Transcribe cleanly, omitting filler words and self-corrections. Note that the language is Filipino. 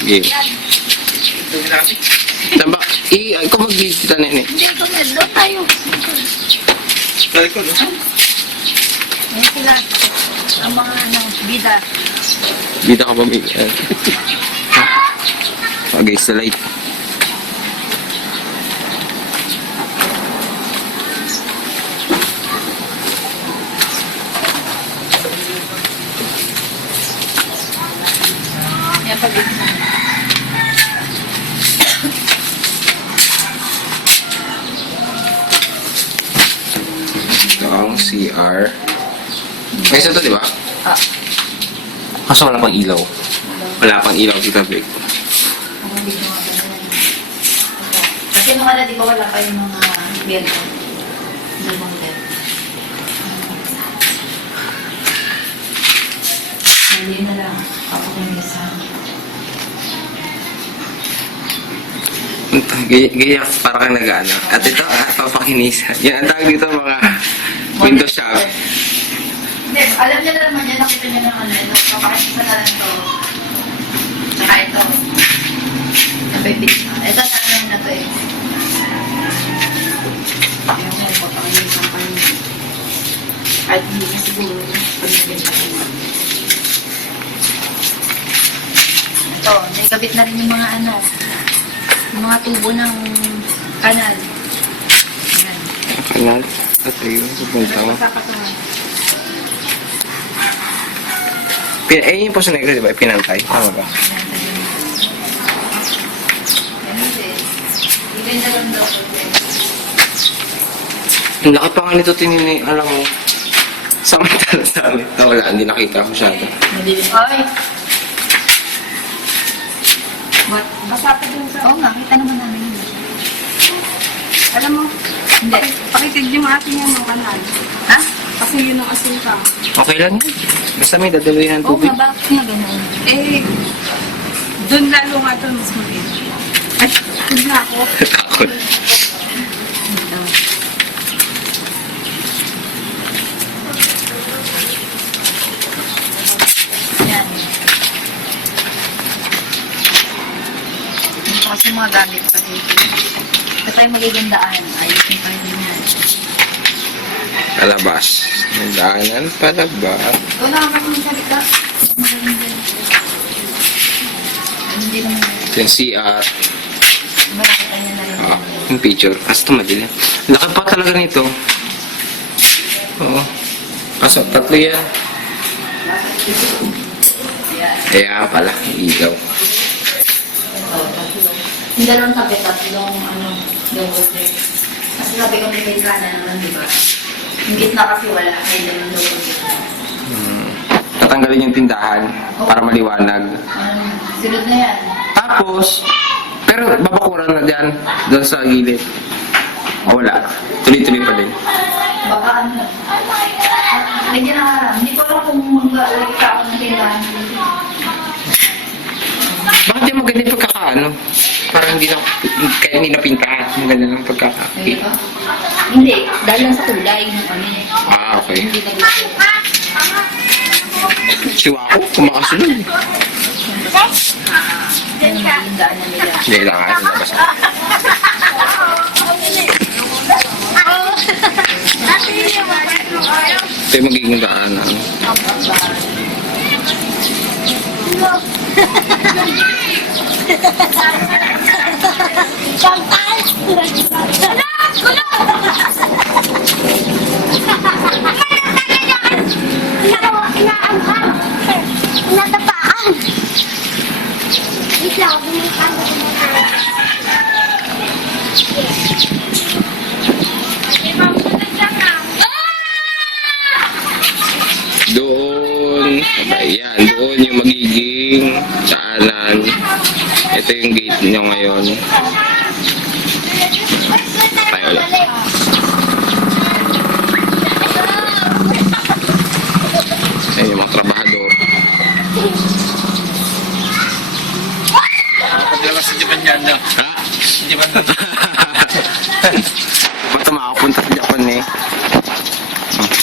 Game. Tamba, ikaw mag-visita na yun eh. Hindi ko na. Doon tayo. Balik ko, no? Yan sila. Ang mga bida. Bida ka ba, Mig? Okay, sa light. Yan pag Ito ang CR. May isa to, di ba? Ah. Kaso wala pang ilaw. Wala pang ilaw si Tabik. Kasi nung wala, di ba wala pa yung mga biyento? Lumang bed. Hindi na lang. Kapakinisan. Gaya, para kang nag-ano. At ito, papakinisan. Yan, ang tawag dito mga window shop. Hindi, alam niya na naman yan. Nakita niya naman ito. Kapakinisan na lang ito. Saka ito. Napipilisan. Ito sa alam na ito eh. Ayaw mo, papakinisan pa yun. Kahit hindi na siguro. Pag nabenta ko na. Ito, naikabit na rin yung mga ano. Yung mga tubo ng kanal. Ayan. Kanal. At ayun, pupunta ko. Masapatungan. Yung Poso Negro, di ba? Pinantay. Tama ba? Ganun din. Ibenta lang daw. Ang laki pa nga nito tinini, alam mo. Samantala sa amin. Wala, hindi nakita ko masyado. Madilim. Ay! Basa pa dun sa... Oo nga, kita naman namin yun. Alam mo, Hindi. pakitid yung ating yan ng kanal. Ha? Kasi yun ang asin ka. Okay lang yun. Basta may dadaloy ng Oo tubig. nga, bakit nga ganun? Eh, dun lalo nga ito mas maliit. Ay, dun na ako. Takot. Ito. Yan. Ito kasi mga gamit pa dito. Ito tayo magiging daan. Ayusin pa rin yan. Palabas. May daanan palabas. Ikaw na ako yung salita. Magaling din. Hindi naman. Ito yung CR. Malakita niya na rin. Yung picture. Kaso ito madilim. Laki pa talaga nito. Oo. Kaso tatlo yan. Kaya pala, ilaw. Yung dalawang tabi, tatlong double deck. Kasi sabi ko may kanan naman, di ba? Yung gitna kasi wala, may dalawang double deck. Tatanggalin yung tindahan para maliwanag. Sunod na yan. Tapos, pero babakuran na dyan, doon sa gilid. O wala. Tuloy-tuloy pa din. Baka ano. Medyo na, hindi ko alam kung mag-ulit ka ako ng tindahan. Bakit yung maganda yung pagkakaano? Parang hindi na, kaya hindi napintahan. Maganda lang pagkaka. Hindi ba? Hindi, dahil lang sa kulay ng ano eh. Ah, okay. Hindi na gusto. Siwa ko, kumakasunod. Yan yung daan na nila. Hindi lang nga, nabasa. Ito yung magiging daanan. Natapaan. Wait lang, bumilikan ko Doon, ayan, doon yung magiging daanan. Ito yung gate nyo ngayon. Tayo ulit.